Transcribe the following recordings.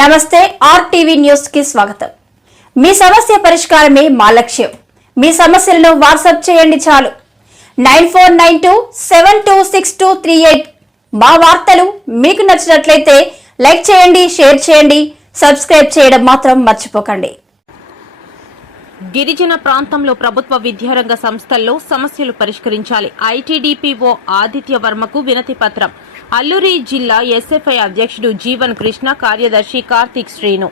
నమస్తే RTV news కి స్వాగతం। మీ సమస్య పరిష్కారమే మా లక్ష్యం। మీ సమస్యలను వాట్సాప్ చేయండి చాలు 9492726238। మా వార్తలు మీకు నచ్చినట్లయితే లైక్ చేయండి, షేర్ చేయండి, సబ్స్క్రైబ్ చేయడం మాత్రం మర్చిపోకండి। గిరిజన ప్రాంతంలో ప్రభుత్వ విద్యారంగ సంస్థల్లో సమస్యలు పరిష్కరించాలి। ఐటీడీపీఓ ఆదిత్య వర్మకు వినతి పత్రం। అల్లూరి జిల్లా ఎస్ఎఫ్ఐ అధ్యక్షుడు జీవన్ కృష్ణ, కార్యదర్శి కార్తిక్ శ్రీను।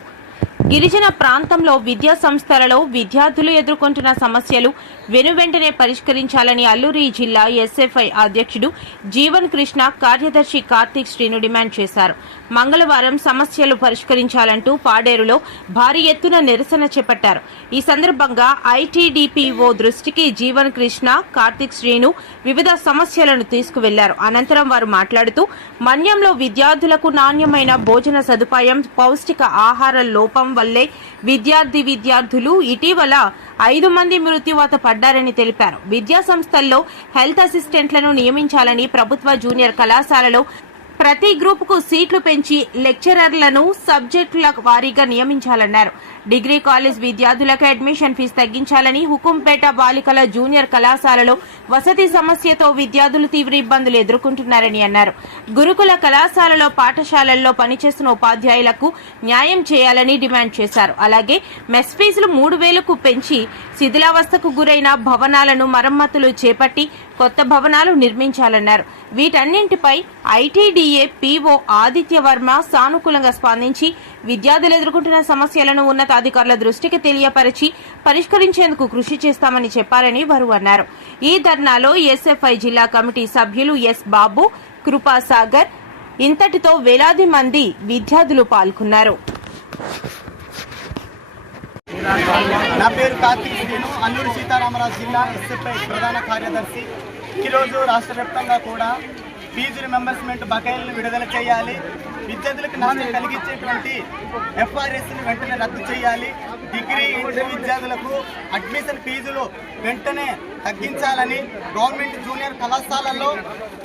గిరిజన ప్రాంతంలో విద్యా సంస్థలలో విద్యార్థులు ఎదుర్కొంటున్న సమస్యలు వెనువెంటనే పరిష్కరించాలని అల్లూరి జిల్లా ఎస్ఎఫ్ఐ అధ్యక్షుడు జీవన్ కృష్ణ, కార్యదర్శి కార్తిక్ శ్రీను డిమాండ్ చేశారు। మంగళవారం సమస్యలు పరిష్కరించాలంటూ పాడేరులో భారీ ఎత్తున నిరసన చేపట్టారు। ఈ సందర్భంగా ఐటీడీపీఓ దృష్టికి జీవన్ కృష్ణ, కార్తిక్ శ్రీను వివిధ సమస్యలను తీసుకువెళ్లారు। అనంతరం వారు మాట్లాడుతూ మన్యంలో విద్యార్థులకు నాణ్యమైన భోజన సదుపాయం, పౌష్టిక ఆహార లోపం వల్లే విద్యార్థులు ఇటీవల 5 మంది మృత్యువాత పడ్డారని తెలిపారు। విద్యా సంస్థల్లో హెల్త్ అసిస్టెంట్లను నియమించాలని, ప్రభుత్వ జూనియర్ కళాశాలలో ప్రతి గ్రూపుకు సీట్లు పెంచి లెక్చరర్లను సబ్జెక్టుల వారీగా నియమించాలన్నారు। డిగ్రీ కాలేజ్ విద్యార్థులకు అడ్మిషన్ ఫీజు తగ్గించాలని, హుకుంపేట బాలికల జూనియర్ కళాశాలలో వసతి సమస్యతో విద్యార్థులు తీవ్ర ఇబ్బందులు ఎదుర్కొంటున్నారని అన్నారు। గురుకుల కళాశాలలో పాఠశాలల్లో పనిచేస్తున్న ఉపాధ్యాయులకు న్యాయం చేయాలని డిమాండ్ చేశారు। అలాగే మెస్ ఫీజులు 3000కు పెంచి శిథిలావస్థకు గురైన భవనాలను మరమ్మతులు చేపట్టి కొత్త భవనాలు నిర్మించాలన్నారు। వీటన్నింటిపై ఐటీడీఏ పీఓ ఆదిత్య వర్మ సానుకూలంగా స్పందించి విద్యార్థులు ఎదుర్కొంటున్న సమస్యలను ఉన్నతాధికారుల దృష్టికి తెలియపరిచి పరిష్కరించేందుకు కృషి చేస్తామని చెప్పారని వారు అన్నారు। ఈ ధర్నాలో ఎస్ఎఫ్ఐ జిల్లా కమిటీ సభ్యులు ఎస్ బాబు, కృపాసాగర్, ఇంతటితో వేలాది మంది విద్యార్థులు పాల్గొన్నారు। నా పేరు కార్తిక్ శ్రీను, అల్లూరి సీతారామరాజు జిల్లా ఎస్ఎఫ్ఐ ప్రధాన కార్యదర్శి। ఈరోజు రాష్ట్ర వ్యాప్తంగా కూడా ఫీజు మెంబర్స్మెంట్ బకాయిలను విడుదల చేయాలి, విద్యార్థులకు నాణ్యత కలిగించేటువంటి ఎఫ్ఆర్ఎస్ని వెంటనే రద్దు చేయాలి, డిగ్రీ ఇంటర్ విద్యార్థులకు అడ్మిషన్ ఫీజులు వెంటనే తగ్గించాలని, గవర్నమెంట్ జూనియర్ కళాశాలల్లో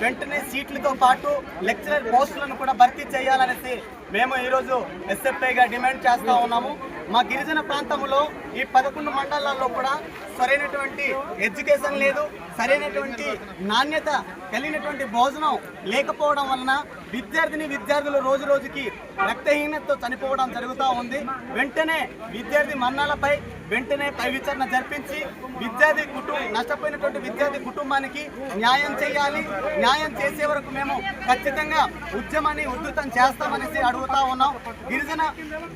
వెంటనే సీట్లతో పాటు లెక్చరర్ పోస్టులను కూడా భర్తీ చేయాలనేసి మేము ఈరోజు ఎస్ఎఫ్ఐగా డిమాండ్ చేస్తూ ఉన్నాము। మా గిరిజన ప్రాంతంలో ఈ 11 మండలాల్లో కూడా సరైనటువంటి ఎడ్యుకేషన్ లేదు, సరైనటువంటి నాణ్యత కలిగినటువంటి భోజనం లేకపోవడం వలన విద్యార్థులు రోజు రోజుకి రక్తహీనతతో చనిపోవడం జరుగుతూ ఉంది। వెంటనే విద్యార్థి మరణాలపై వెంటనే పై విచారణ జరిపించి నష్టపోయినటువంటి విద్యార్థి కుటుంబానికి న్యాయం చేయాలి। న్యాయం చేసే వరకు మేము ఖచ్చితంగా ఉద్యమాన్ని ఉధృతం చేస్తామనేసి అడుగుతా ఉన్నాం।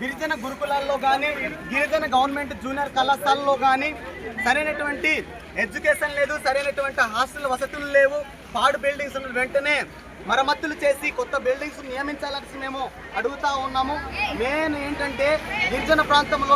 గిరిజన గురుకులాల్లో కానీ, గిరిజన గవర్నమెంట్ జూనియర్ కళాశాలలో కానీ సరైనటువంటి ఎడ్యుకేషన్ లేదు, సరైనటువంటి హాస్టల్ వసతులు లేవు, పాడు బిల్డింగ్స్ వెంటనే మరమ్మతులు చేసి కొత్త బిల్డింగ్స్ నియమించాలని మేము అడుగుతా ఉన్నాము। మెయిన్ ఏంటంటే గిరిజన ప్రాంతంలో